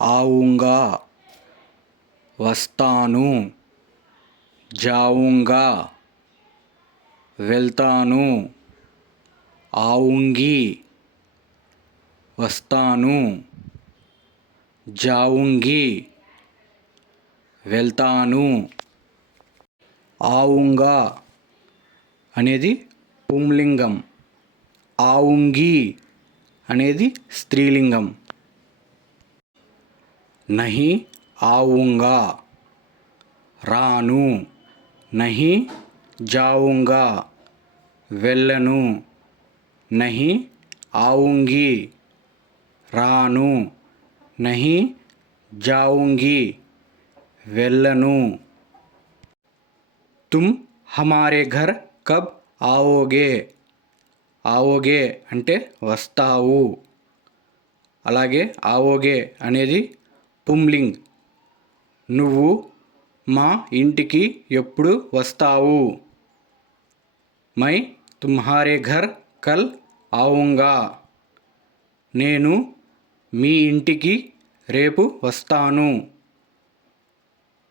ఆవుంగా వస్తాను జావుంగా వెళ్తాను ఆవుంగి వస్తాను జావుంగి వెళ్తాను. ఆవుంగా అనేది పుంలింగం ఆవుంగి అనేది స్త్రీలింగం. నహి ఆవుంగా. రాను. నహి జావుంగా. వెళ్ళను. నహి ఆవుంగి. రాను. నహి జావుంగి. వెళ్ళను. తుమ్ హమారే ఘర్ కబ్ ఆవోగే. ఆవోగే అంటే వస్తావు. అలాగే ఆవోగే అనేది పుంలింగ్ నువ్వు మా ఇంటికి ఎప్పుడు వస్తావు? మై తుమ్హారే ఘర్ కల్ ఆవుంగా. నేను మీ ఇంటికి రేపు వస్తాను.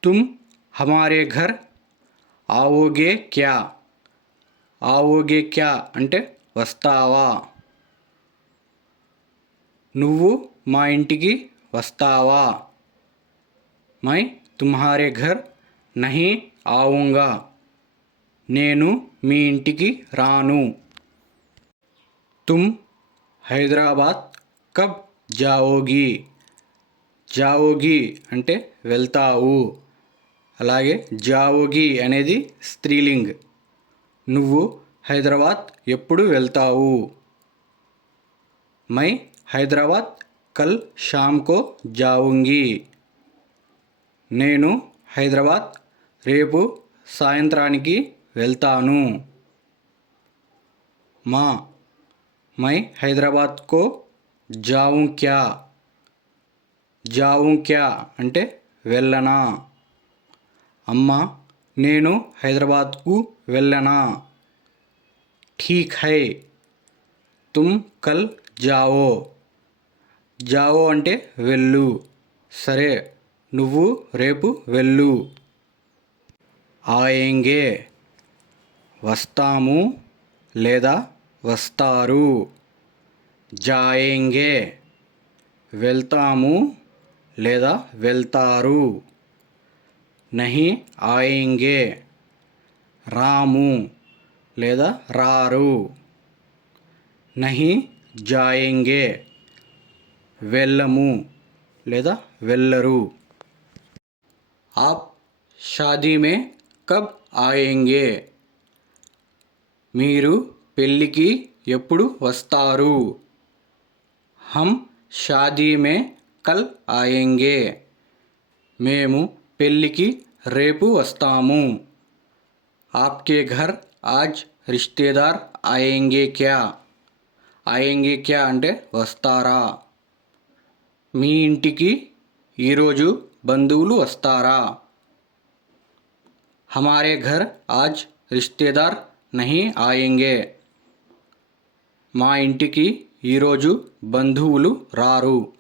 తుమ్ హమారే ఘర్ ఆవోగే క్యా? ఆవోగే క్యా అంటే వస్తావా? నువ్వు మా ఇంటికి వస్తావా? మై తుమ్హారే ఘర్ నహి ఆవుంగా. నేను మీ ఇంటికి రాను. తుమ్ హైదరాబాద్ కబ్ జావోగి. జావోగి అంటే వెళ్తావు. అలాగే జావోగి అనేది స్త్రీలింగ్. నువ్వు హైదరాబాద్ ఎప్పుడు వెళ్తావు? మై హైదరాబాద్ కల్ షామ్కో జావుంగి. నేను హైదరాబాద్ రేపు సాయంత్రానికి వెళ్తాను. మా మై హైదరాబాద్కో జావుం క్యా జావుం క్యా అంటే వెళ్ళనా? అమ్మ నేను హైదరాబాద్కు వెళ్ళనా? ఠీక్ హై తుమ్ కల్ జావో. జావో అంటే వెళ్ళు. సరే నువ్వు రేపు వెళ్ళు. ఆయేంగే. వస్తాము లేదా వస్తారు. జాయేంగే. వెళ్తాము లేదా వెళ్తారు. నహి ఆయేంగే. రాము లేదా రారు. నహి జాయేంగే. వెళ్ళము లేదా వెళ్ళరు. ఆప్ షాదీమే కబ్ ఆయేంగే. మీరు పెళ్ళికి ఎప్పుడు వస్తారు? హమ్ షాదీమే కల్ ఆయేంగే. మేము పెళ్ళికి రేపు వస్తాము. ఆప్కే ఘర్ ఆజ్ రిష్తేదార్ ఆయేంగే క్యా? ఆయేంగే క్యా అంటే వస్తారా? మీ ఇంటికి ఈరోజు బంధువులు వస్తారా? హమారే ఘర్ ఆజ్ రిష్తేదార్ నహి ఆయంగే. మా ఇంటికి ఈరోజు బంధువులు రారు.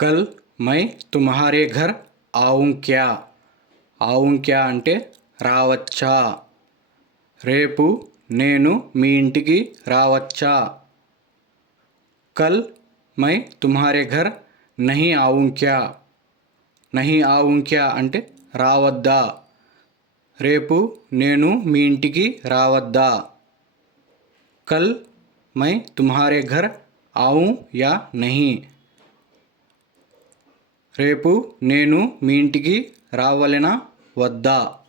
కల్ మై తుమ్హారే ఘర్ ఆవుంక్యా. ఆవుంక్యా అంటే రావచ్చా? రేపు నేను మీ ఇంటికి రావచ్చా? కల్ మై తుమ్హారే ఘర్ నహి ఆవుంక్యా నహి అంటే రావద్దా. రేపు నేను మీ ఇంటికి రావద్దా. కల్ మై తుమ్హారే ఘర్ ఆవు యా నహి రేపు నేను మీ ఇంటికి రావలెనా? వద్దా.